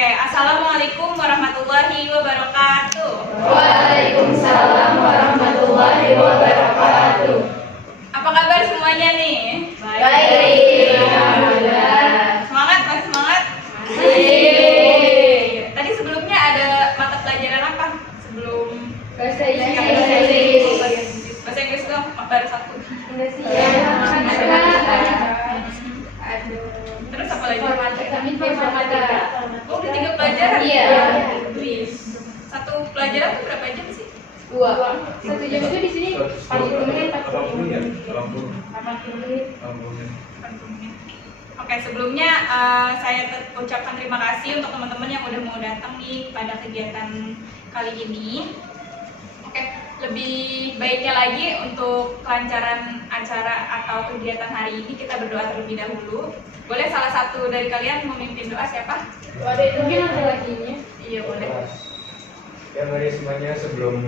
Oke, Assalamualaikum warahmatullahi wabarakatuh. Waalaikumsalam warahmatullahi wabarakatuh. Apa kabar semuanya nih? Baik. Alhamdulillah. Semangat, masih semangat? Masih. Tadi sebelumnya ada mata pelajaran apa? Sebelum Bahasa Inggris. Bahasa Inggris dong, baru satu. Indonesia. Terus apa lagi? Informatika. Oh, udah 3 pelajaran? Iya. Wih. Satu pelajaran tuh berapa jam sih? 2. 1 jam itu di sini 40 menit, 40 menit. 80 menit. 80 menit. Oke, sebelumnya saya ucapkan terima kasih untuk teman-teman yang udah mau datang nih pada kegiatan kali ini. Oke, lebih baiknya lagi untuk kelancaran acara atau kegiatan hari ini kita berdoa terlebih dahulu. Boleh salah satu dari kalian memimpin doa siapa? Waduh, itu mungkin ada laginya. Iya, boleh. Ya mari semuanya sebelum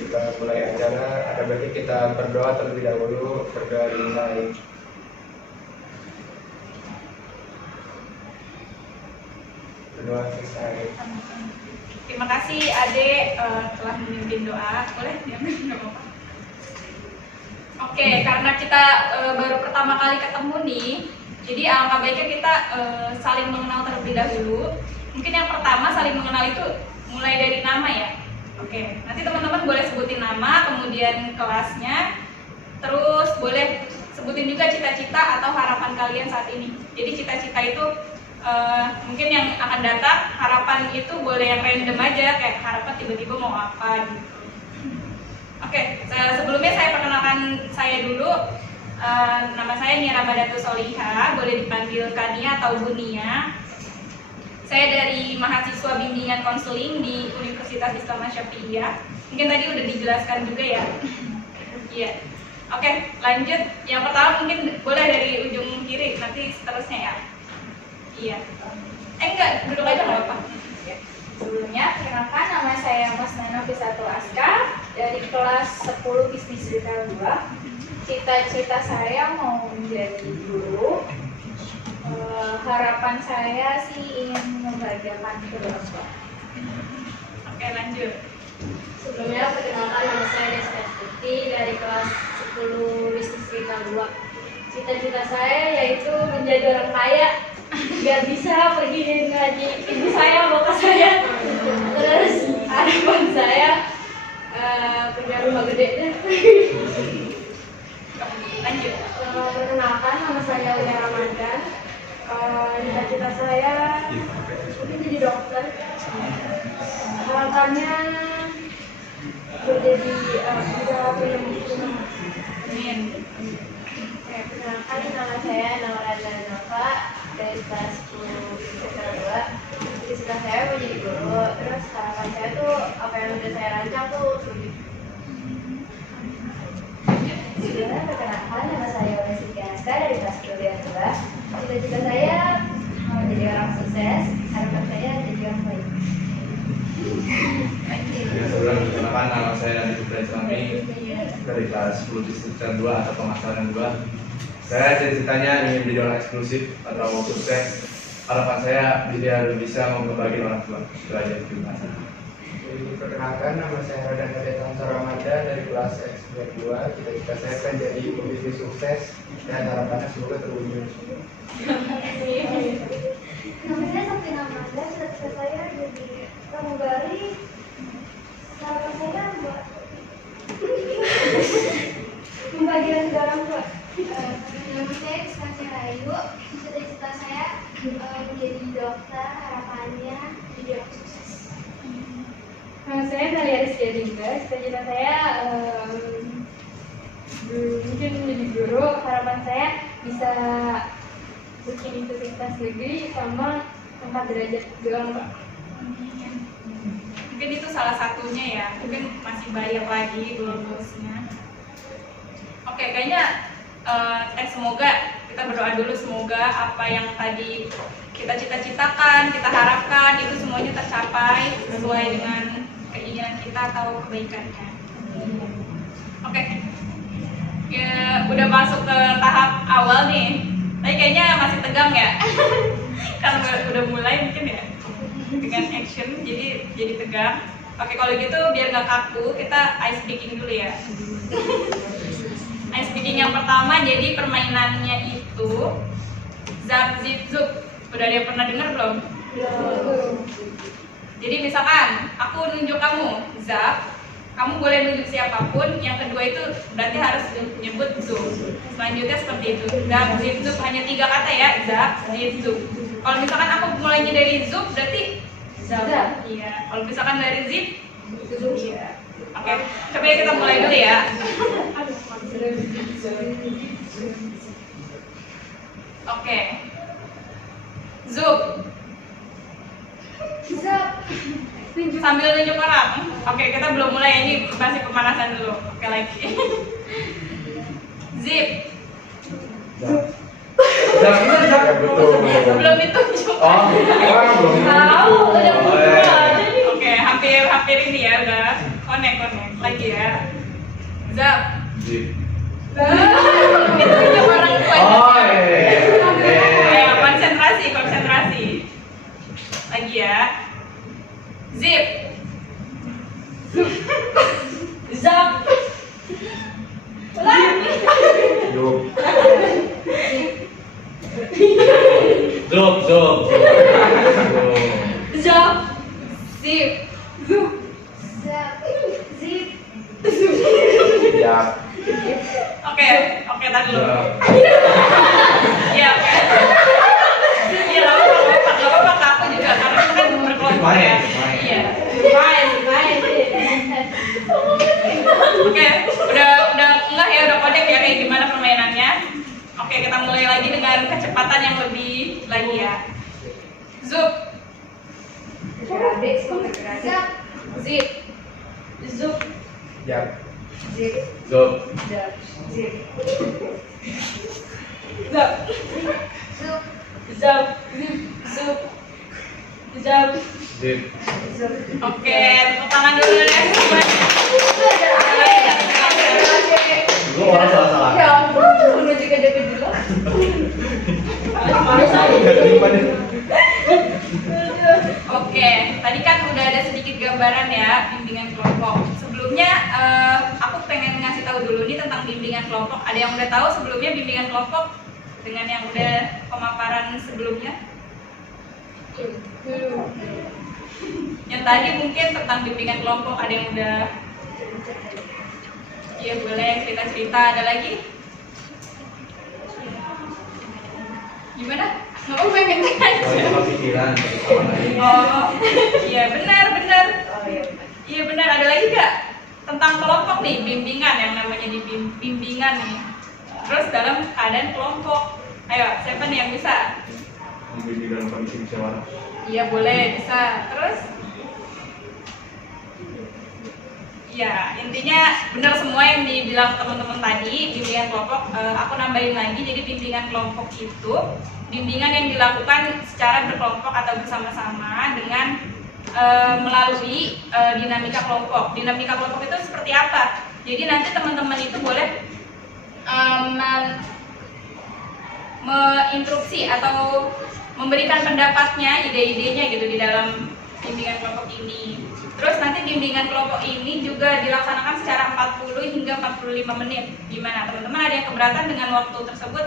kita mulai acara ada baiknya kita berdoa terlebih dahulu, berdoa dimulai. Berdoa selesai. Terima kasih Ade telah memimpin doa. Boleh? Ya, nggak apa-apa. Oke, karena kita baru pertama kali ketemu nih, jadi alangkah baiknya kita saling mengenal terlebih dahulu. Mungkin yang pertama saling mengenal itu mulai dari nama ya. Oke, nanti teman-teman boleh sebutin nama, kemudian kelasnya, terus boleh sebutin juga cita-cita atau harapan kalian saat ini. Jadi cita-cita itu mungkin yang akan datang, harapan itu boleh yang random aja, kayak harapan tiba-tiba mau apa gitu. Oke, sebelumnya saya perkenalkan saya dulu. Nama saya Nia Ramadhatu Soliha, boleh dipanggil Kania atau Bunia. Saya dari mahasiswa bimbingan konseling di Universitas Islam Syafi'iyah. Mungkin tadi udah dijelaskan juga ya. Iya. Oke, lanjut. Yang pertama mungkin boleh dari ujung kiri, nanti seterusnya ya. Iya. Enggak, duduk aja nggak apa-apa. Sebelumnya, perkenalkan nama saya Mas Nano Fisatul Askar dari kelas 10 Bisnis Retail 2. Cita-cita saya mau menjadi guru. Harapan saya sih ingin membahagiakan kedua orang tua. Oke, lanjut. Sebelumnya, perkenalkan nama saya Desta Putri dari kelas 10 Bisnis Retail 2. Cita-cita saya yaitu menjadi orang kaya biar bisa pergi ngaji ibu saya, bapak saya. Terus harapan saya punya rumah gede. Lanjut. Perkenalkan nama saya Uya Ramadan. Cita-cita saya mungkin jadi dokter. Harapannya menjadi bisa punya rumah. Amin. Perkenalkan nama saya Nauranda Nova dari kelas 10 semester 2. Cita-cita saya mau jadi guru. Terus harapan saya tuh apa yang udah saya rancang tuh lebih. Sebelumnya perkenalkan nama saya Wesika Aska dari kelas 10 2. Cita-cita saya mau jadi orang sukses. Harapan saya jadi orang baik. Ya, sebelum perkenalkan nama saya Dibra Islami dari kelas 10 Distributor 2 atau pemasaran 2. Saya cita-citanya ingin menjadi orang eksklusif atau sukses. Harapan saya biar bisa membagi orang tua. Belajar di masa. Perkenalkan, nama saya Radan Kadetanto Ramadan dari kelas X22. Cita-cita saya akan jadi pembisnis sukses dan harapannya semoga terwujud. Nama saya Sabrina Amanda, cita-cita saya jadi pramugari. Harapan saya buat membagikan ke orang tua. Nama saya Rizka Rayu, cita-cita saya menjadi dokter. Harapannya jadi orang sukses. Nama saya Nalia Rizky Adinda. Cita-cita saya mungkin menjadi guru. Harapan saya bisa bikin universitas negeri sama angkat derajat doang, Pak. Mungkin itu salah satunya ya. Mungkin masih banyak lagi goals-goalsnya. Oke, kayaknya semoga kita berdoa dulu, semoga apa yang tadi kita cita-citakan, kita harapkan itu semuanya tercapai sesuai dengan keinginan kita atau kebaikannya. Oke. Ya, udah masuk ke tahap awal nih. Tapi kayaknya masih tegang ya. Karena udah mulai mungkin ya. dengan action, jadi tegang. Oke, kalau gitu biar nggak kaku, kita ice breaking dulu ya. Ice breaking yang pertama, jadi permainannya itu zap zip zup. Udah ada yang pernah dengar belum? Jadi misalkan aku nunjuk kamu zap, kamu boleh nunjuk siapapun. Yang kedua itu berarti harus nyebut zup. Selanjutnya seperti itu. Zap zip zup, hanya 3 kata ya. Zap zip zup. Kalau misalkan aku mulainya dari zup, berarti zap. Iya. Kalau misalkan dari zip, zup. Iya. Oke. Coba ya kita mulai dulu ya. Oke. Zup. Zap. Sambil nunjuk orang. Oke, kita belum mulai, ini masih pemanasan dulu. Oke, lagi. Zip. Ya, betul. Belum ditunjuk. Oh, belum. Tahu, udah Oh, muncul iya. aja nih. Oke, hampir ini ya, udah connect lagi ya. Zap. Zip. Ditunjuk orang Oh, selanjutnya. iya. Ayo, konsentrasi. Lagi ya. Zip. Zap. Zup. Zup. Zap. Zip. Zap. Zip. Ya. Oke, tadi dulu. Zap. Iya, oke. Iya, nggak apa-apa ke aku juga karena itu kan berkelompok ya. Main. Iya. Main. Oke, udah enggak ya, udah connect ya kayak gimana permainannya. Oke, kita mulai lagi dengan kecepatan yang lebih lagi ya. Zup. Zap. Zip. Zup. Ya. Zup. Zap. Zup. Zap. Zup. Zap. Zip. Oke, tepuk tangan dulu deh. Lu orang salah. Ya ampun, udah juga jadi dulu. Oke, tadi kan udah ada sedikit gambaran ya bimbingan kelompok. Sebelumnya aku pengen ngasih tahu dulu nih tentang bimbingan kelompok. Ada yang udah tahu sebelumnya bimbingan kelompok dengan yang udah pemaparan sebelumnya? Yang tadi mungkin tentang bimbingan kelompok ada yang udah. Iya boleh cerita-cerita. Ada lagi? Gimana? Nggak apa pengen aja. Banyak pikiran sama lain. Oh, iya benar. Iya benar. Ada lagi nggak tentang kelompok nih, bimbingan yang namanya di bimbingan nih. Terus dalam keadaan kelompok, ayo siapa nih yang bisa? Membimbing dalam kondisi musyawarah. Iya boleh, bisa. Terus? Ya intinya benar semua yang dibilang teman-teman tadi. Bimbingan kelompok, aku nambahin lagi. Jadi bimbingan kelompok itu bimbingan yang dilakukan secara berkelompok atau bersama-sama dengan melalui dinamika kelompok. Dinamika kelompok itu seperti apa? Jadi nanti teman-teman itu boleh menginstruksi atau memberikan pendapatnya, ide-idenya gitu di dalam bimbingan kelompok ini. Terus nanti bimbingan kelompok ini juga dilaksanakan secara 40 hingga 45 menit. Gimana teman-teman, ada yang keberatan dengan waktu tersebut?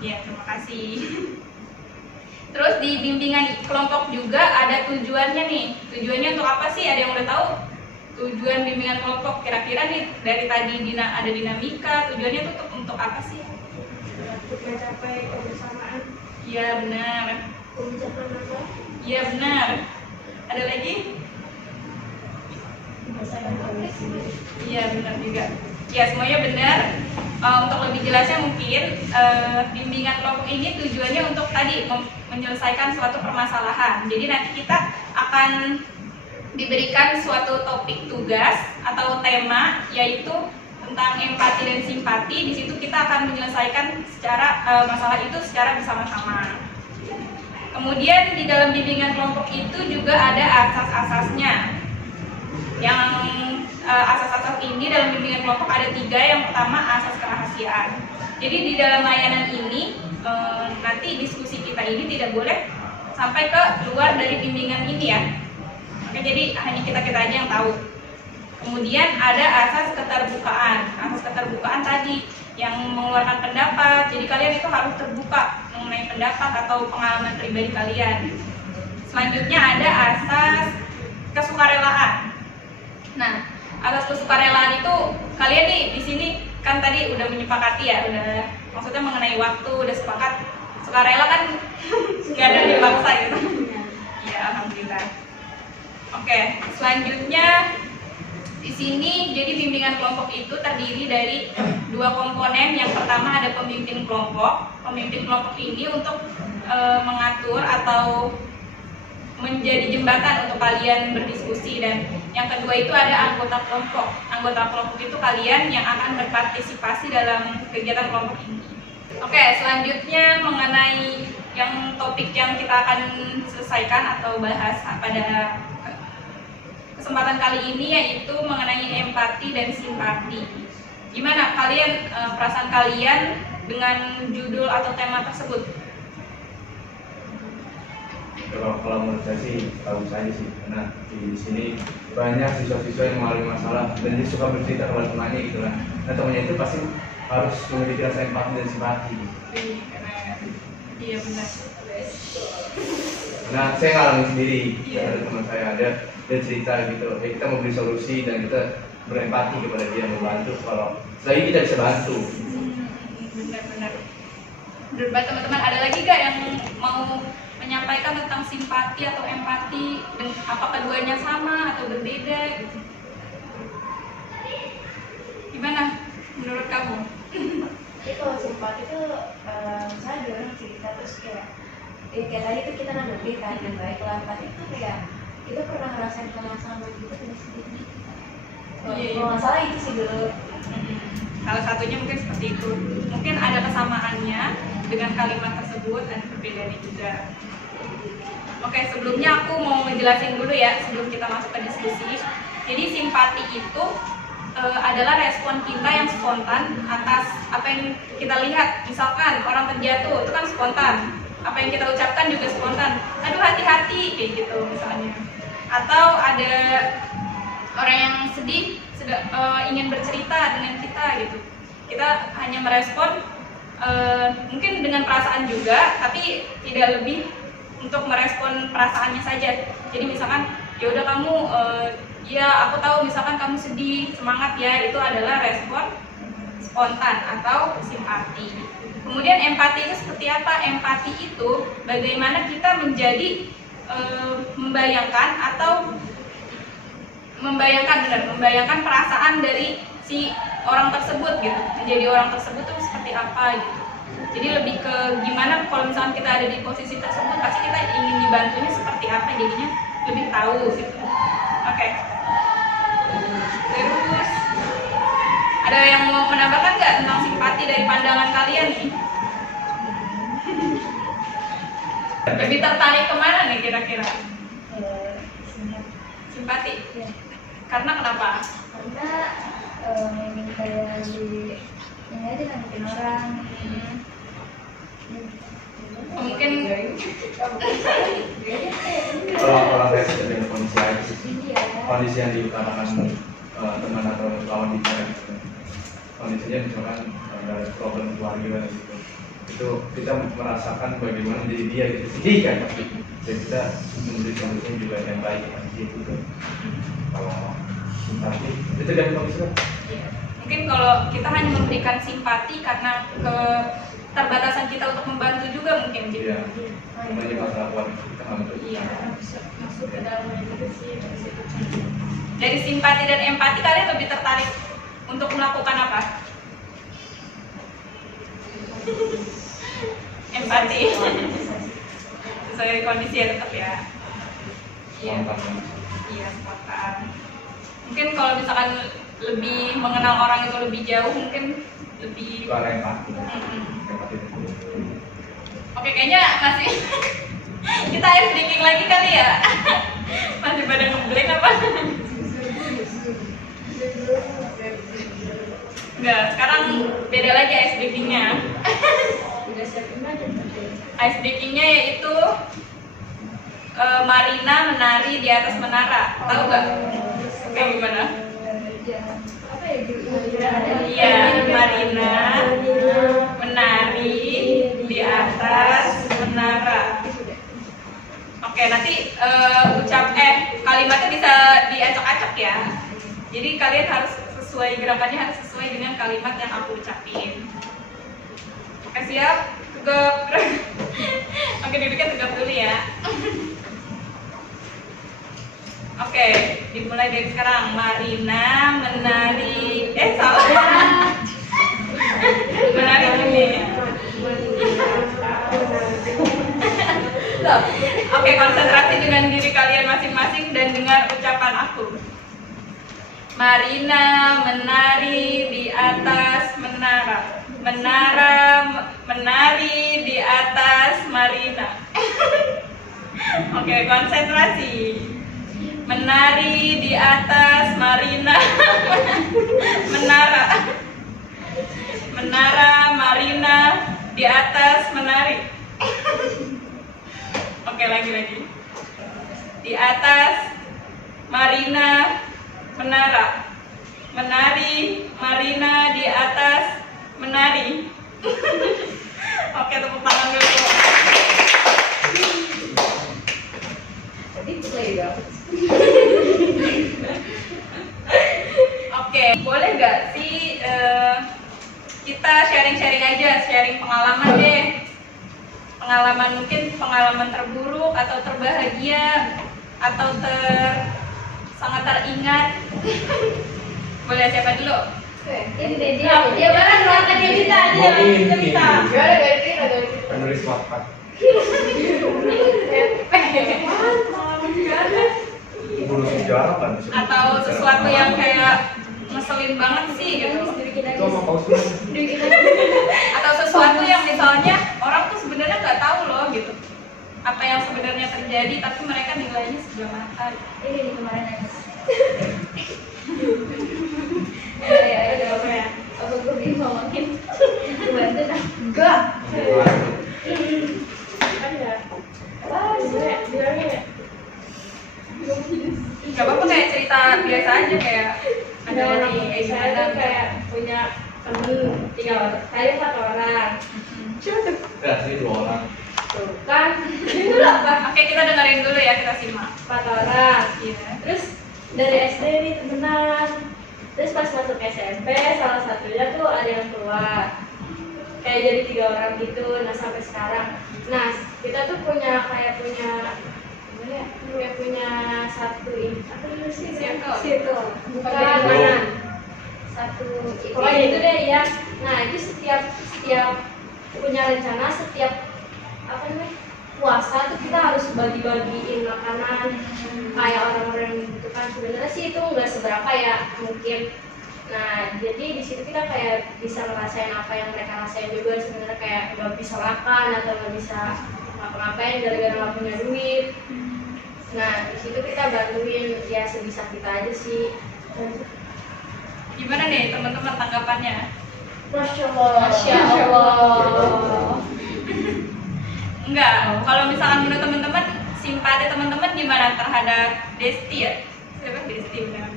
Ya, terima kasih. Terus di bimbingan kelompok juga ada tujuannya nih. Tujuannya untuk apa sih? Ada yang udah tahu? Tujuan bimbingan kelompok kira-kira nih dari tadi ada dinamika. Tujuannya itu untuk apa sih? Untuk mencapai kebersamaan. Iya benar. Kebijakan apa? Iya benar. Ada lagi? Iya benar juga. Ya semuanya benar. Untuk lebih jelasnya mungkin bimbingan kelompok ini tujuannya untuk tadi menyelesaikan suatu permasalahan. Jadi nanti kita akan diberikan suatu topik tugas atau tema yaitu tentang empati dan simpati. Di situ kita akan menyelesaikan secara masalah itu secara bersama-sama. Kemudian di dalam bimbingan kelompok itu juga ada asas-asasnya. Yang asas-asas ini dalam bimbingan kelompok ada 3. Yang pertama asas kerahasiaan. Jadi di dalam layanan ini nanti diskusi kita ini tidak boleh sampai ke luar dari bimbingan ini ya. Oke, jadi hanya kita aja yang tahu. Kemudian ada asas keterbukaan. Asas keterbukaan tadi yang mengeluarkan pendapat. Jadi kalian itu harus terbuka mengenai pendapat atau pengalaman pribadi kalian. Selanjutnya ada asas kesukarelaan. Nah, asas kesukarelaan itu kalian nih di sini kan tadi udah menyepakati ya, udah maksudnya mengenai waktu udah sepakat. Sukarela kan nggak ada dipaksa gitu. Iya, alhamdulillah. Oke, selanjutnya di sini jadi bimbingan kelompok itu terdiri dari dua komponen. Yang pertama ada pemimpin kelompok. Pemimpin kelompok ini untuk mengatur atau menjadi jembatan untuk kalian berdiskusi, dan yang kedua itu ada anggota kelompok. Anggota kelompok itu kalian yang akan berpartisipasi dalam kegiatan kelompok ini. Oke, selanjutnya mengenai yang topik yang kita akan selesaikan atau bahas pada kesempatan kali ini, yaitu mengenai empati dan simpati. Gimana kalian, perasaan kalian dengan judul atau tema tersebut? Kalau menurut saya sih bagus aja sih, karena di sini banyak siswa-siswa yang mengalami masalah dan dia suka bercerita kepada temannya gitu lah. Nah, temannya itu pasti harus memiliki rasa empati dan simpati. Iya benar. Nah, saya ngalamin sendiri, ada teman saya ada cerita gitu, ya kita mau beri solusi dan kita berempati kepada dia, membantu kalau selagi kita bisa bantu. Benar-benar. Menurut teman-teman ada lagi gak yang mau menyampaikan tentang simpati atau empati, apa keduanya sama atau berbeda gitu? Gimana menurut kamu? Jadi kalau simpati itu misalnya dia orang cerita terus kayak tadi tuh kita nanggepin kan dengan baik. Kalau empati itu kayak kita pernah ngerasain hal yang sama gitu dari sendiri. Kalau nggak salah itu sih dulu. Salah satunya mungkin seperti itu. Mungkin ada kesamaannya dengan kalimat tersebut, ada perbedaannya juga. Oke, sebelumnya aku mau ngejelasin dulu ya sebelum kita masuk ke diskusi. Jadi simpati itu adalah respon kita yang spontan atas apa yang kita lihat. Misalkan orang terjatuh, itu kan spontan. Apa yang kita ucapkan juga spontan. Aduh, hati-hati, kayak gitu misalnya. Atau ada orang yang sedih ingin bercerita dengan kita gitu. Kita hanya merespon mungkin dengan perasaan juga, tapi tidak lebih untuk merespon perasaannya saja. Jadi misalkan ya udah kamu ya aku tahu misalkan kamu sedih, semangat ya, itu adalah respon spontan atau simpati. Kemudian empati itu seperti apa? Empati itu bagaimana kita menjadi membayangkan perasaan dari si orang tersebut gitu. Menjadi orang tersebut tuh seperti apa gitu. Jadi lebih ke gimana kalau misalnya kita ada di posisi tersebut, pasti kita ingin dibantunya seperti apa, jadinya lebih tahu gitu. Oke. Terus ada yang mau menambahkan nggak tentang simpati dari pandangan kalian nih? Lebih tertarik kemana nih kira-kira? Simpati? Ya. Karena kenapa? Karena kayak ini aja nanggepin orang. Mungkin Kalau saya sudah dengan kondisi aja sih, kondisi yang diutarakan teman atau lawan bicara gitu. Kondisinya misalkan ada problem keluarga gitu, itu kita merasakan bagaimana diri dia gitu, sedih kan pasti. Dan kita memberi solusinya juga yang baik pasti itu tuh. Kalau simpati itu tergantung kondisi. Mungkin kalau kita hanya memberikan simpati karena keterbatasan kita untuk membantu juga mungkin gitu. Iya. Namanya masalah keluarga kita nggak betul. Iya. Masuk ke dalam juga sih dari situ. Dari simpati dan empati kalian lebih tertarik untuk melakukan apa? Empati. Sesuai kondisi ya tetap ya. Iya. Iya, spontan. Mungkin kalau misalkan lebih mengenal orang itu lebih jauh, mungkin lebih Itu ada empati. Mm-mm. Oke, kayaknya masih kita ice breaking lagi kali ya. Masih pada ngeblank apa? Enggak, sekarang beda lagi ice breakingnya. Ice breakingnya yaitu Marina menari di atas menara. Tahu nggak? Oke, gimana? Apa ya? Iya, Marina menari di atas menara. Oke, nanti kalimatnya bisa diacak-acak ya. Jadi kalian harus gerakannya harus sesuai dengan kalimat yang aku ucapin. Oke, siap? Tegap. Oke, duduknya tegap dulu ya. Oke, dimulai dari sekarang. Marina menari. Salah. Menari ini. Oke, konsentrasi dengan diri kalian masing-masing dan dengar ucapan aku. Marina menari di atas menara. Menari di atas Marina. Oke, konsentrasi. Menari di atas Marina. Menara Marina di atas menari. Oke, lagi. Di atas Marina menara. Menari Marina di atas menari. Oke, tepuk tangan dulu. Oke, boleh nggak sih kita sharing-sharing aja, sharing pengalaman deh. Mungkin pengalaman terburuk atau terbahagia atau sangat teringat. Boleh siapa dulu? Ini deh dia bareng aja cerita. Penulis wapat. Guru sejarah kan. Atau sesuatu yang kayak ngeselin banget sih gitu. Itu sama paus mana? Atau sesuatu yang misalnya orang tuh sebenarnya nggak tahu loh gitu apa yang sebenarnya terjadi, tapi mereka nilainya sebelah mata. Ini nih kemarin nangis. Ya. Aku bingung ngomongin. Bantu dah. Enggak. Kan ya. Bilangnya ya. Gak apa-apa, kayak cerita biasa aja, kayak ada orang Saya tuh kayak punya temen 3 orang, saya 4 orang. Coba tuh. Ya sih 2 orang. Tuh kan. Itu apa? Oke, kita dengerin dulu ya, kita simak. 4 orang. Iya. Terus dari SD nih temenan. Terus pas masuk SMP salah satunya tuh ada yang keluar. Kayak jadi 3 orang gitu. Nah sampai sekarang. Nah kita tuh punya satu ini apa dulu sih? Circle. Bukan kanan. Satu. Pokoknya itu deh ya. Nah itu setiap punya rencana setiap apa namanya puasa tuh kita harus bagi-bagiin makanan kayak orang-orang yang membutuhkan. Sebenarnya sih itu nggak seberapa ya mungkin. Nah jadi di situ kita kayak bisa ngerasain apa yang mereka rasain juga. Sebenarnya kayak nggak bisa makan atau nggak bisa ngapa-ngapain gara-gara nggak punya duit. Nah di situ kita bantuin ya sebisa kita aja sih. Gimana nih teman-teman tanggapannya? Masya Allah. Enggak, kalau misalkan menurut teman-teman, simpati teman-teman gimana terhadap Desti ya? Siapa Desti benar?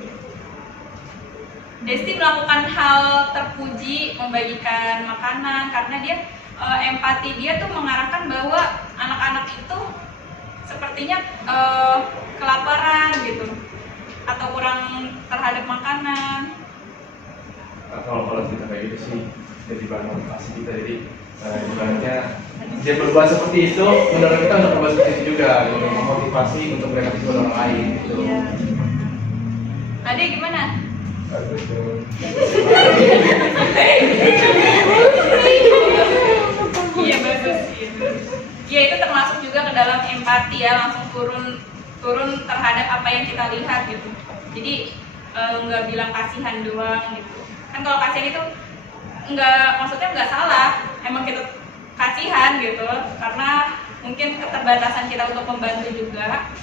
Desti melakukan hal terpuji, membagikan makanan karena dia empati dia tuh mengarahkan bahwa anak-anak itu sepertinya kelaparan gitu atau kurang terhadap makanan. Kalau kita kayak gitu sih jadi bahan motivasi kita, jadi ibaratnya dia berbuat seperti itu menurut kita untuk berbuat seperti itu juga gitu, memotivasi untuk mereka bisa orang lain gitu. Iya. Ade gimana? Bagus tuh. Iya bagus. Iya itu termasuk juga ke dalam empati ya, langsung turun terhadap apa yang kita lihat gitu. Jadi nggak bilang kasihan doang gitu. Kan kalau kasihan itu maksudnya nggak salah, emang kita kasihan gitu karena mungkin keterbatasan kita untuk membantu juga.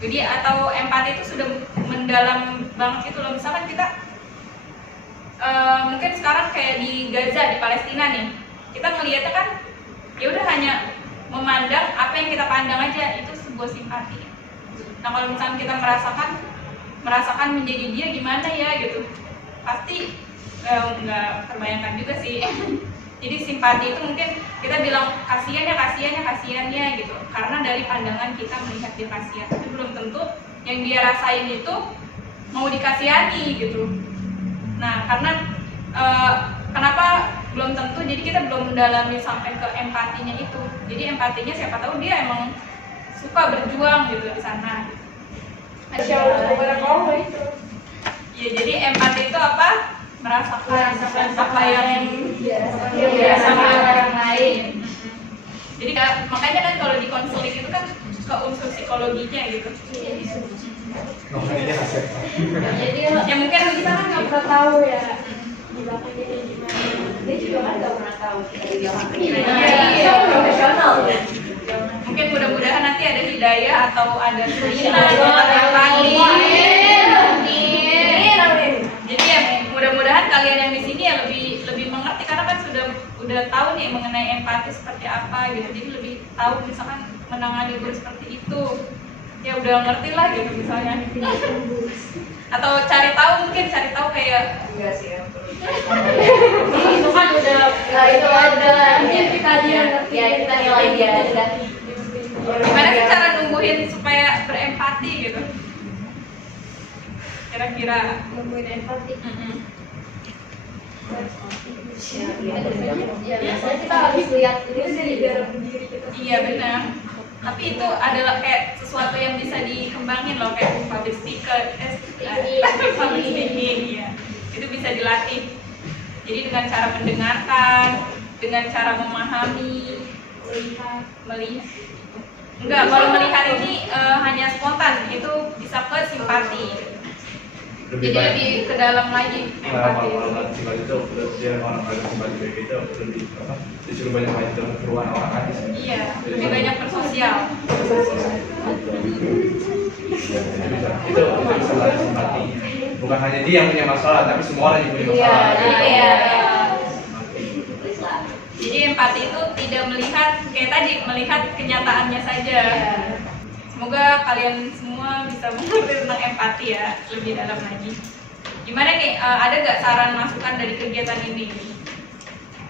Jadi atau empati itu sudah mendalam banget gitu loh. Misalkan kita mungkin sekarang kayak di Gaza, di Palestina nih, kita ngelihatnya kan ya udah hanya memandang apa yang kita pandang aja, itu sebuah simpati. Nah kalau misalnya kita merasakan menjadi dia gimana ya gitu, pasti nggak terbayangkan juga sih. Jadi simpati itu mungkin kita bilang kasihan ya gitu, karena dari pandangan kita melihat dia kasihan, tapi belum tentu yang dia rasain itu mau dikasihani gitu. Nah karena kenapa belum tentu, jadi kita belum mendalami sampai ke empatinya itu. Jadi empatinya siapa tahu dia emang suka berjuang gitu di sana. Ya jadi empati itu apa? Merasakan apa yang sama orang lain. Jadi makanya kan kalau di konseling itu kan ke unsur psikologinya gitu. Ini hasil. Jadi Ya mungkin kita kan nggak pernah tahu ya di belakangnya dia gimana. Dia juga kan nggak pernah tahu dari belakangnya. Iya. Profesional. Mungkin mudah-mudahan nanti ada hidayah atau ada yang lain. Jadi ya mudah-mudahan kalian yang di sini ya lebih mengerti, karena kan udah tahu nih mengenai empati seperti apa gitu. Jadi lebih tahu misalkan menangani guru seperti itu. Ya udah ngerti lah gitu misalnya. Atau cari tahu kayak Enggak sih ya. Itu kan udah itu ada mungkin kita aja yang ngerti ya, kita nilai dia aja. gimana sih cara numbuhin supaya berempati gitu. Kira-kira Nemuin empati. Mm-mm. Ya biasanya kita harus lihat itu dari dalam diri kita. Iya benar. Tapi itu adalah kayak sesuatu yang bisa dikembangin loh, kayak public speaking, ya. Itu bisa dilatih. Jadi dengan cara mendengarkan, dengan cara memahami, melihat. Enggak, kalau melihat ini hanya spontan, itu bisa ke simpati. Jadi lebih ke dalam lagi empati. Kalau simpati itu dia orang simpati kayak gitu lebih apa? Disuruh banyak main ke ruangan orang aja. Iya, lebih banyak bersosial. Itu bisa latih simpati. Bukan hanya dia yang punya masalah, tapi semua orang yang punya masalah. Iya. Jadi empati itu tidak melihat kayak tadi, melihat kenyataannya saja. Semoga kalian semua bisa mengerti tentang empati ya lebih dalam lagi. Gimana nih? Ada nggak saran masukan dari kegiatan ini?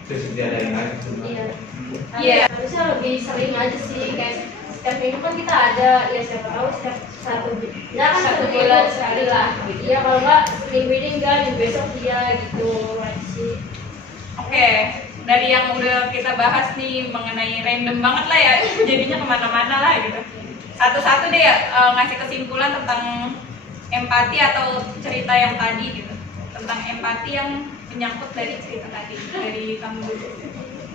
Terus dia ada yang lain. Iya. Harusnya lebih sering aja sih, kayak setiap minggu kan kita ada, ya siapa tahu setiap satu bulan sekali lah. Iya kalau nggak minggu ini enggak, minggu besok dia gitu aja sih. Oke, dari yang udah kita bahas nih mengenai random banget lah ya, jadinya kemana-mana lah gitu. Satu-satu deh ya, ngasih kesimpulan tentang empati atau cerita yang tadi gitu, tentang empati yang menyangkut dari cerita tadi dari kamu dulu.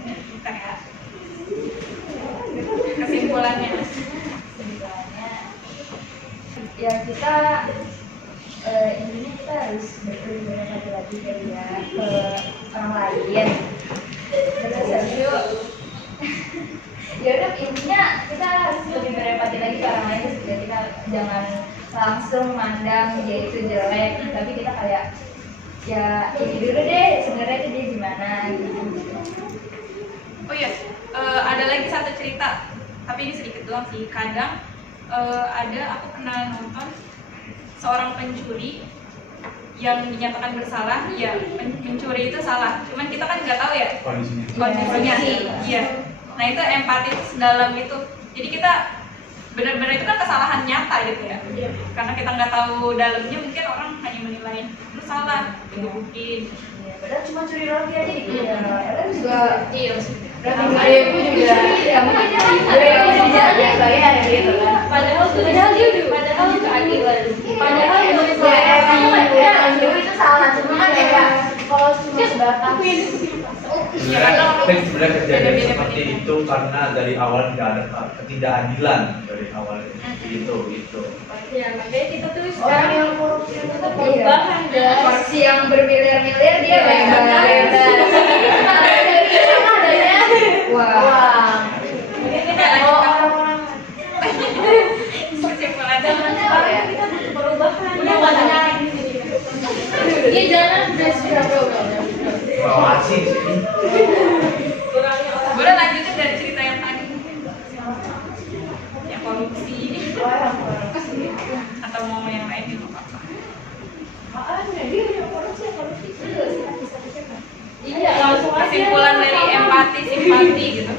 Kita ya. Kesimpulannya. Ya kita intinya kita harus lebih berempati lagi kali ya ke orang lain. Terus habis itu ya udah intinya kita harus lebih berempati lagi ke orang lain, supaya kita jangan langsung mandang dia itu jelek, tapi kita kayak ya ini dulu deh sebenarnya itu dia gimana gitu. Oh iya, ada lagi satu cerita, tapi ini sedikit doang sih. Kadang ada, aku pernah nonton seorang pencuri yang dinyatakan bersalah. Ya, mencuri itu salah, cuman kita kan nggak tahu ya kondisinya. Iya. Nah itu empati itu sedalam itu. Jadi kita benar-benar itu kan kesalahan nyata gitu ya. Karena kita nggak tahu dalamnya, mungkin orang hanya menilai lu salah, digebukin. Padahal cuma curi roti aja gitu ya. Kan juga Iya. berarti aku juga ya mungkin dia di jalan ya bayar gitu kan. Padahal itu keadilan. Padahal ya itu salah, cuma kan kayak kalau cuma sebatas Sebenarnya kejadian seperti itu karena dari awal tidak ada ketidakadilan dari awal itu. Ya makanya kita tuh orang sekarang yang korupsi itu tuh perubahan guys. korupsi yang bermiliar-miliar dia bebas. Wah. Mungkin kita Oh, orang-orang kesimpulannya. sekarang kita butuh perubahan. Udah warnanya di sini. Ini jalan udah sudah program. Masih Boleh lanjutin dari cerita yang tadi mungkin. Ya korupsi. atau mau yang lain juga apa-apa. Iya, langsung aja. Kesimpulan dari empati simpati gitu.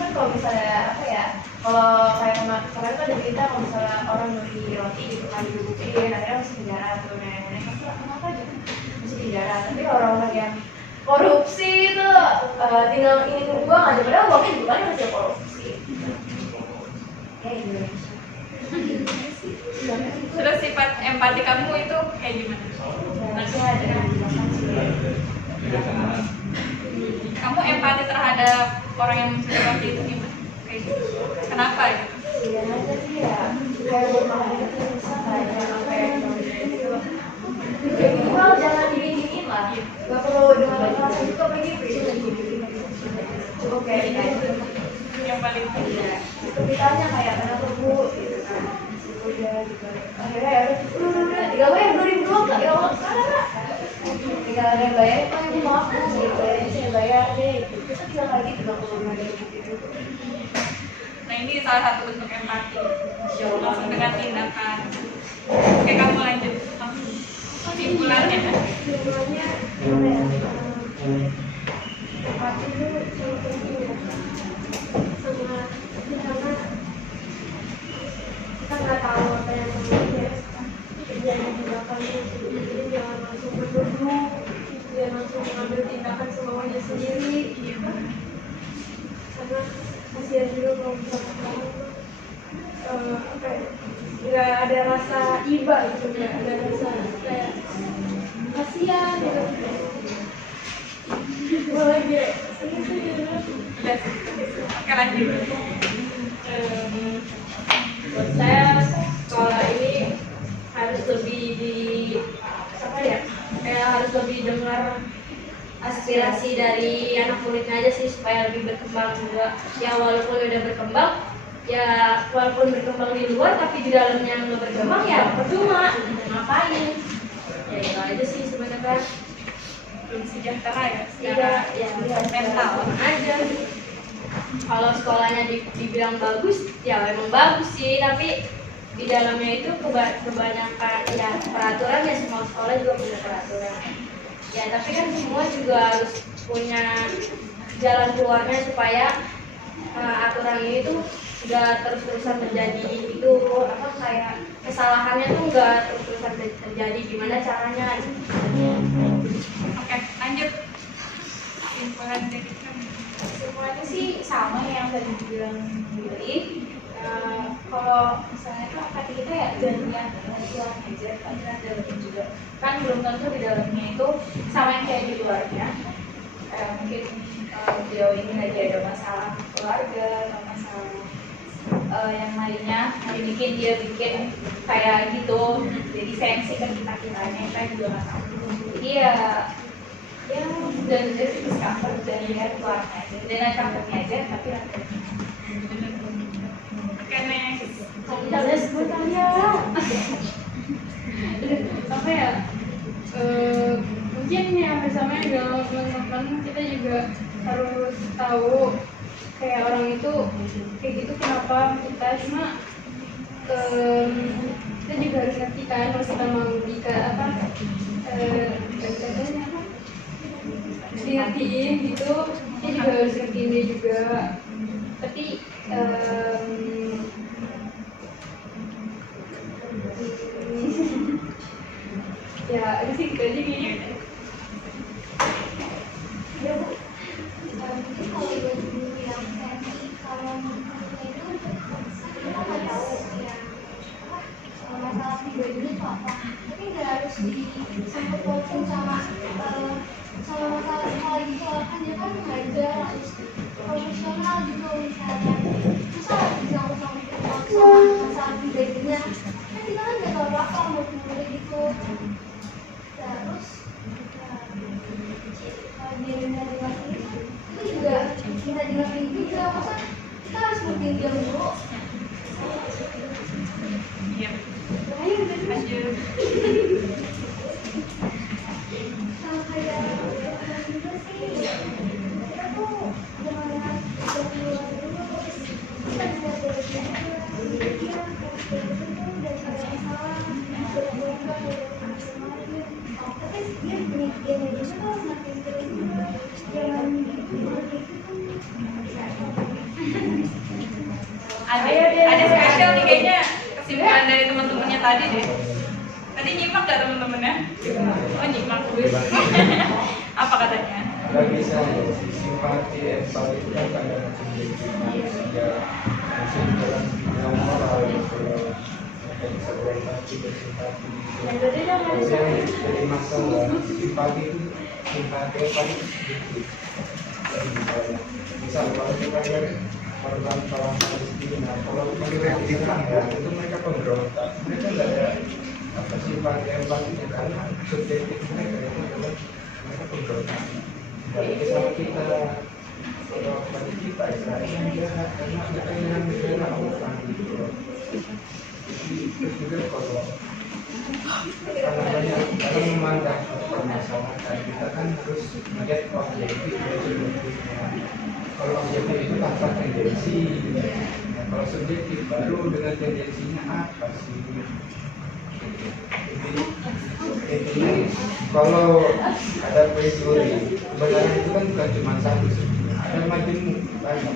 Kan kalau misalnya apa ya, kalau kayak kemarin kan ada berita kalau misalnya orang beli roti gitu kan dibubuhin akhirnya masih penjara tuh nenek-nenek kenapa gitu masih penjara. Tapi kalau orang-orang yang korupsi itu tinggal ingin uang aja padahal uangnya juga kan masih korupsi ya Indonesia. Terus sifat empati kamu itu kayak gimana? Maksudnya dengan menjelaskan sih Kebijaksanaan. Kamu empati terhadap orang yang mencuri roti itu gimana? Kayak gitu. Kenapa gitu? ya aja sih ya kayak buat makan itu bisa kayak sampai gitu ya minimal jangan diginiin lah nggak perlu dengan kekerasan juga pergi cukup kayak gitu Yang paling ya itu ditanya kayak kenapa bu gitu kan udah gitu akhirnya ya udah tinggal bayar 2000 doang ya Allah tinggal ada yang bayar itu ibu maaf bu gitu bayarnya saya bayar deh kita tinggal lagi 35.000 gitu. Nah ini salah satu bentuk empati. Langsung dengan tindakan. Oke, kamu lanjut. Kesimpulannya. Semuanya apa ya? Empati itu sangat penting ya. Sama karena kita nggak tahu apa yang terjadi di belakangnya. Jadi jangan langsung menuduh, jangan langsung mengambil tindakan semaunya sendiri. Karena kasihan juga kalau misalkan kamu apa ya, nggak ada rasa iba gitu, nggak ada rasa kayak kasihan gitu. Boleh dia Oke, lanjut. Buat saya sekolah ini harus lebih di apa ya, kayak harus lebih dengar aspirasi dari anak muridnya aja sih supaya lebih berkembang juga. Ya walaupun udah berkembang, ya walaupun berkembang di luar tapi di dalamnya nggak berkembang ya percuma, ngapain? Ya itu aja sih sebenarnya. Belum sejahtera ya Iya, secara ya mental. aja. Kalau sekolahnya dibilang bagus, ya memang bagus sih, tapi di dalamnya itu kebanyakan ya peraturan ya semua sekolah juga punya peraturan. Ya tapi kan semua juga harus punya jalan keluarnya supaya aturan ini tuh nggak terus-terusan terjadi itu apa kayak kesalahannya tuh nggak terus-terusan terjadi, gimana caranya? Oke, lanjut. Kesimpulan dari kamu. Semuanya sih sama yang tadi dibilang Billy. Kalau misalnya itu kata kita ya gantian pulang aja, kan dalamnya juga kan belum tentu di dalamnya itu sama yang kayak di luarnya. Mungkin beliau ini lagi ada masalah keluarga atau masalah yang lainnya, bikin dia bikin kayak gitu, jadi sensi ke kita-kitanya kita juga nggak tahu. Jadi ya dan dari discover dan lihat keluarnya aja, dan covernya aja tapi Oke, next. Kita udah sebut aja. apa ya? Mungkin yang bersama dengan teman-teman kita juga harus tahu kayak orang itu kayak gitu kenapa kita cuma kita juga harus ngerti kan kalau kita mau ngertiin gitu kita juga harus ngertiin dia juga tapi ya itu sih gitu aja kayaknya. Ya Bu, mungkin kalau ibu yang sensi kalau menurutnya itu kita nggak tahu ya masalah pribadinya itu apa, tapi nggak harus disangkut pautin sama masalah sekolah gitu lah, kan dia kan mengajar harus profesional gitu misalnya, masa disangkut-sangkut sama masalah pribadinya, kan kita kan nggak tahu apa murid gitu. Terus ya jadinya kalau semakin terus jalan gitu ada spesial nih kayaknya kesimpulan dari teman-temannya tadi deh. Tadi nyimak gak teman-temannya? Oh nyimak. Apa katanya? Ada bisa simpati, empati itu kan pandangan subjektif ya, masih dalam bidang moral gitu loh. Mereka bisa berempati, bersimpati gitu. Terus yang jadi masalah simpati itu simpati paling subjektif. Jadi misal kalau kita lihat korban perang Palestina, kalau melihat Islam ya itu mereka pemberontak, mereka nggak ada apa simpati empatinya karena subjektif mereka itu adalah mereka pemberontak. Balik sama kita, kalau bagi kita Israel yang jahat karena mereka yang negara orang gitu loh. Terus juga kalau kalau memandang permasalahan kita kan harus melihat objektif dan subjektifnya. Kalau objektif itu tanpa tendensi, nah, kalau subjektif baru dengan tendensinya apa sih? Intinya kalau ada pencuri, kebenaran itu kan bukan cuma satu sebenarnya, ada majemuk banyak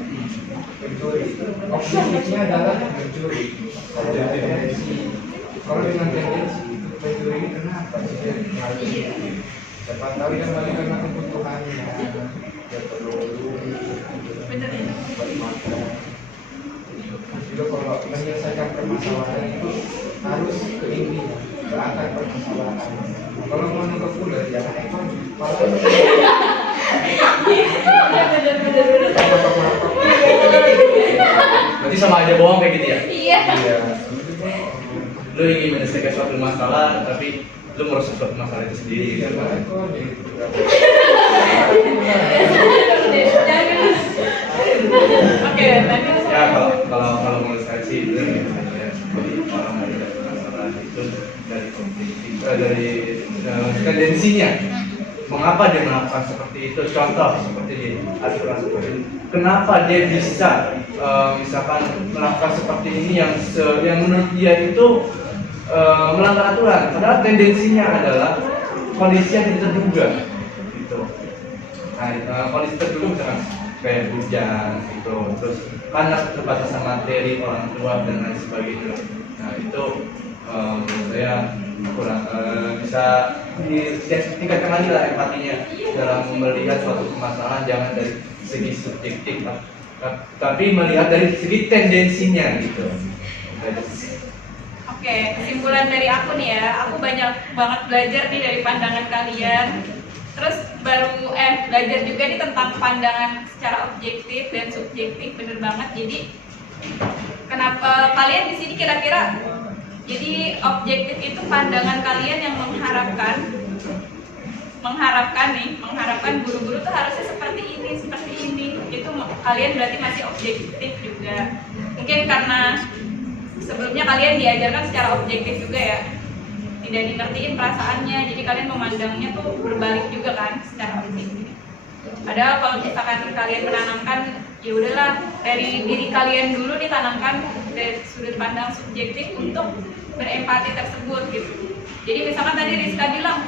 pencuri. Objektifnya adalah mencuri, ada tendensi. Kalau dengan tendensi itu pencuri ini kenapa sih dia mencuri? Siapa tahu yang paling karena kebutuhannya, dia perlu buat makan. Juga kalau menyelesaikan permasalahan itu harus ke intinya, ke akar permasalahan. Kalau mau nangkep ular jangan ekor kepala. Berarti sama aja bohong kayak gitu ya? Iya. Iya. Lu ingin menyelesaikan suatu masalah, tapi lu merasa suatu masalah itu sendiri. Iya, Gitu. malah ekor gitu. Oke, tadi Ya kalau menurut saya sih benar ya. Jadi orang melihat masalah itu dari objektif, tendensinya. Mengapa dia melakukan seperti itu? Contoh seperti di aturan seperti ini. Kenapa dia bisa misalkan melakukan seperti ini yang menurut dia itu melanggar aturan? Padahal tendensinya adalah kondisi yang tidak terduga. Gitu. Nah, kondisi terduga misalkan kayak hujan gitu, terus karena keterbatasan materi orang tua dan lain sebagainya. Nah itu menurut saya kurang bisa ditingkatkan lagi lah empatinya dalam melihat suatu permasalahan, jangan dari segi subjektif tapi melihat dari segi tendensinya gitu. Oke, kesimpulan dari aku nih ya, aku banyak banget belajar nih dari pandangan kalian. Terus baru belajar juga nih tentang pandangan secara objektif dan subjektif, bener banget. Jadi kenapa kalian di sini kira-kira? Jadi objektif itu pandangan kalian yang mengharapkan guru-guru tuh harusnya seperti ini. Itu kalian berarti masih objektif juga. Mungkin karena sebelumnya kalian diajarkan secara objektif juga ya, tidak dingertiin perasaannya, jadi kalian memandangnya tuh berbalik juga kan secara objektif. Padahal kalau misalkan kalian menanamkan, ya udahlah dari diri kalian dulu ditanamkan dari sudut pandang subjektif untuk berempati tersebut gitu. Jadi misalkan tadi Rizka bilang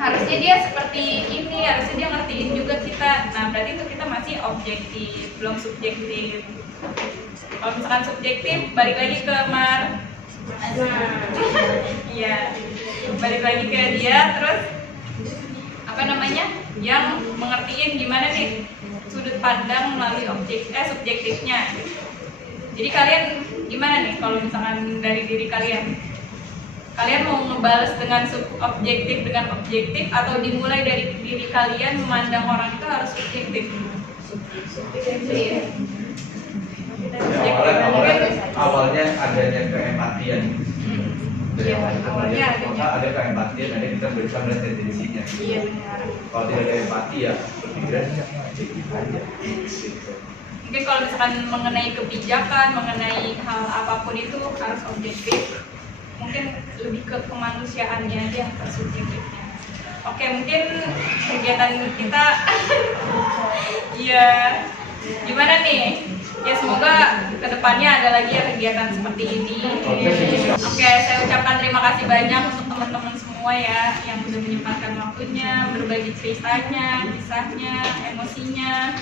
harusnya dia seperti ini, harusnya dia ngertiin juga kita. Nah berarti itu kita masih objektif, belum subjektif. Kalau misalkan subjektif, balik lagi ke iya, balik lagi ke dia, terus yang mengertiin gimana nih sudut pandang melalui subjektifnya. Jadi kalian gimana nih kalau misalkan dari diri kalian mau ngebales dengan objektif atau dimulai dari diri kalian memandang orang itu harus subjektif? Awalnya adanya keempatian. Dari awalnya ada keempatian, ada kita bisa melihat tendensinya. Iya benar. Kalau tidak ada empati ya berpikirannya objektif aja. Gitu. Mungkin kalau misalkan mengenai kebijakan, mengenai hal apapun itu harus objektif. Mungkin lebih ke kemanusiaannya aja yang subjektifnya. Oke, mungkin kegiatan kita ya gimana nih? Ya semoga kedepannya ada lagi ya kegiatan seperti ini. Oke, saya ucapkan terima kasih banyak untuk teman-teman semua semua ya yang udah menyempatkan waktunya, berbagi ceritanya, kisahnya, emosinya,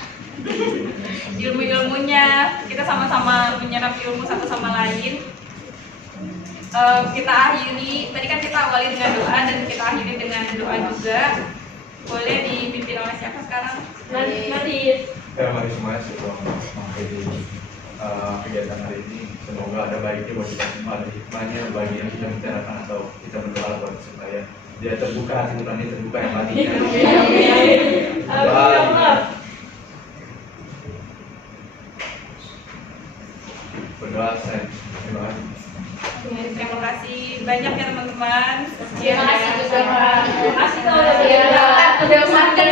ilmu-ilmunya. Kita sama-sama menyerap ilmu satu sama lain. Kita akhiri, tadi kan kita awali dengan doa dan kita akhiri dengan doa juga. Boleh dipimpin oleh siapa sekarang? Nadif. Ya, mari semuanya sebelum mengakhiri kegiatan hari ini, semoga ada baiknya buat kita semua, ada hikmahnya bagi yang kita bicarakan atau kita berdoa buat supaya dia terbuka, hati nurani terbuka yang hatinya. Berdoa saya. Terima kasih. Terima kasih banyak ya teman-teman. Terima kasih ya. bersama. Terima kasih kalau udah makan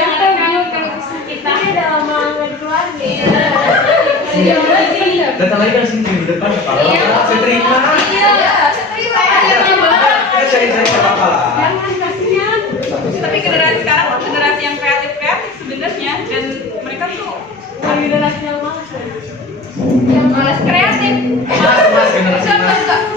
kita udah lama nggak keluar nih. Datang lagi kan sini di depan kepala. Saya terima. Iya, saya terima. Kita cari-cari apa lah. Tapi generasi sekarang generasi yang kreatif sebenarnya, dan mereka tuh Generasi yang mana? yang malas kreatif. Mas generasi Siapa mas. enggak?